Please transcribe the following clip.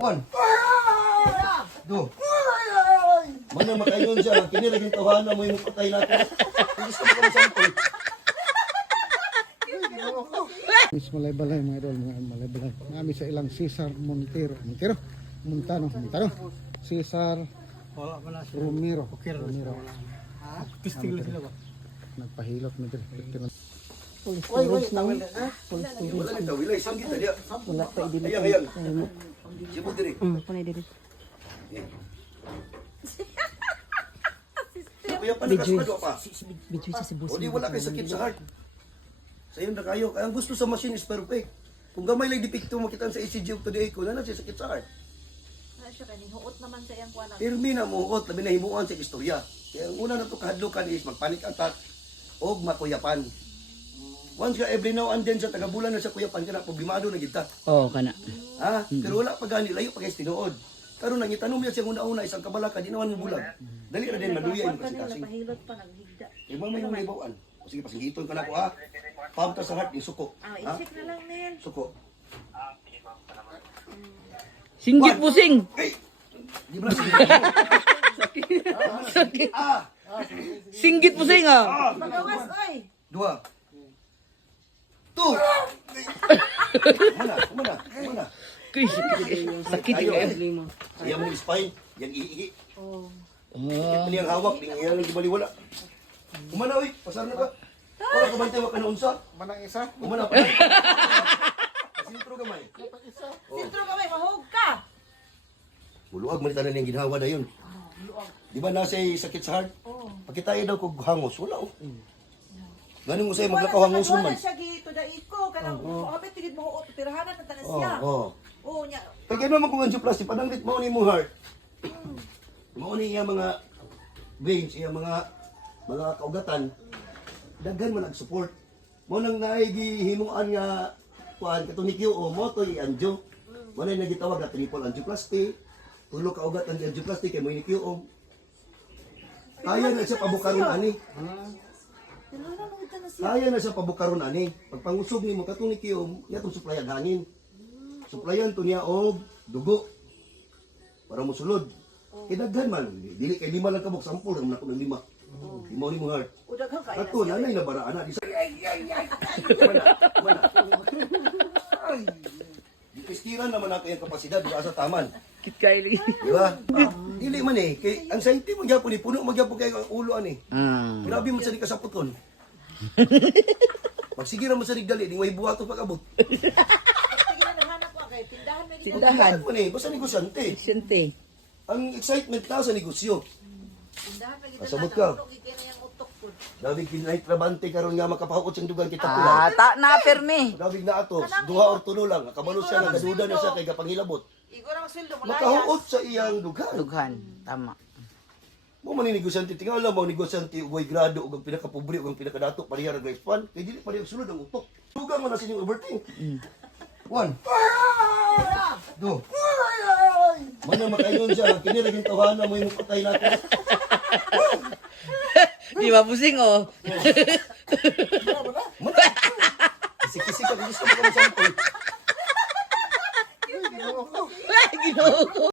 One. Do. Mana makaingon siya, kiniragin tawanan mo yung patay natin. Hindi sa mga sampol. Miss Malay-Balay mga idol, mga Malay-Balay. Kami sa ilang Cesar Montero. Montano. Cesar Romero. Pistil sila ba? Nagpahilot na din. Wala nang tawilay, sanggit na diya. Wala pa idili. Hayang. Sibog diri. Panay diri. Kuya pa nakasado pa. Video sa Cebu. O di wala kay sakit sa heart. Sayon na kayo. Kaya ang gusto sa machine is perfect. Kung gamay lang depekto makita sa ECG of today ko, na siya sakit sa heart. Siya kaning huot naman sa iyang kuana. Pirmi na muot, labi na himuan sa istorya. Kaya ang una na ito kahadlukan is magpanic attack o makuyapan. Once ka every now and then sa tagabulan na sa kuyapan ka na, problemado na kita. Oh, kana. Ha? Pero wala pa gani, layo pa kayo tinuod. Karon nang itanong niya siya una-una isang kabalaka, di naman mo bulag. Dali na din maduya yung kasing-kasing. Napahilot pa naghigda. Eh, mamay yung libawan. O sige, pasigiton ka na ko ha. Pump ta sa heart, yung suko. Ah, Ha? i-check na lang nen. Suko. Singgit pusing. Hey! Di ba na sige? Ah! Singgit pusing ah. Magawas oy. Dua. Tu! Mana? Kuy, sakit Ayaw. kayo. Ayaw mo yung spine, yung iihi. Oh. Ito niyang hawak, yan ang gibaliwala. Umana, oy, pasar na ka. Wala ka bantay, waka na unsa. Manang isa? Umana pa. Pasintro ka may. Sintro ka may mahog ka. Buluag, malita na niyang ginhawa na yun. Di ba nasa sakit sa heart? Oh. Pagkitayo daw kog hangos, wala oh. Ganun mo sa'yo, maglakaw hangos Wala man. siya gito da iko kanang habit tigid mo huot tirahanan na tanan Oo, siya. oo. Oh nya. Pag gano'n naman kung angioplasty, pananglit mo ni mo heart. Mo ni iya mga veins, iya mga kaugatan. Daghan man nag-support. Mo nang naigihimuan nga kuan katunikyo o mo to i-angio. Mo na nagitawag na triple angioplasty. Tulo ka ugat ang angioplasty kay mo inikyo. Kaya na siya pabukaron ani. Tirahanan mo na siya. Kaya na siya pabukaron ani. Pag pangusog nimo katunikyo, yatong supply ang hangin. Supplyan to niya og dugo para mosulod. Kidaghan man, dili kay 5 lang kabok, 10 lang nako ng 5. Imo ni mo heart. O daghang kaya na Ato siya. nanay na baraan na di sa. Mana. Di pistiran naman ako yung kapasidad di asa taman. Kit kayo. Di ba? Dili man eh kay ang sainti mo gyapon ni puno magyapon kay ang ulo ani. Ah. Grabe mo sa di kasaputon. Magsigira mo sa digdali, di may buhato pag-abot. Sige na nahanap ko kay tindahan may Tindahan. Mo ni, basta negosyante. Siyente. Ang excitement na sa negosyo. tindahan may Pasabot ka. Gigay na yang utok ko. Dabi kinay trabante karon nga makapahukot siyang dugan kita Ah, pula. ta na permi. Dabi na atos, duha or tulo lang. Kabalo siya nga gaduda na siya kay kapangilabot. Igor ang sweldo mo layas. Makahukot sa iyang dugan. Dughan. Tama. Mo man ni negosyante tingala mo negosyante ug grado ug ang pinakapobre ug ang pinakadato pareha ra guys fan. Kay dili pareha sulod ang utok. Dugan man na sa inyong overthink. 1 2 Mana makaingon siya, kiniragin tawanan mo yung patay natin. Di ba pusing oh. Kisik-kisik ka, gusto mo ka masampol. Ginoo ko.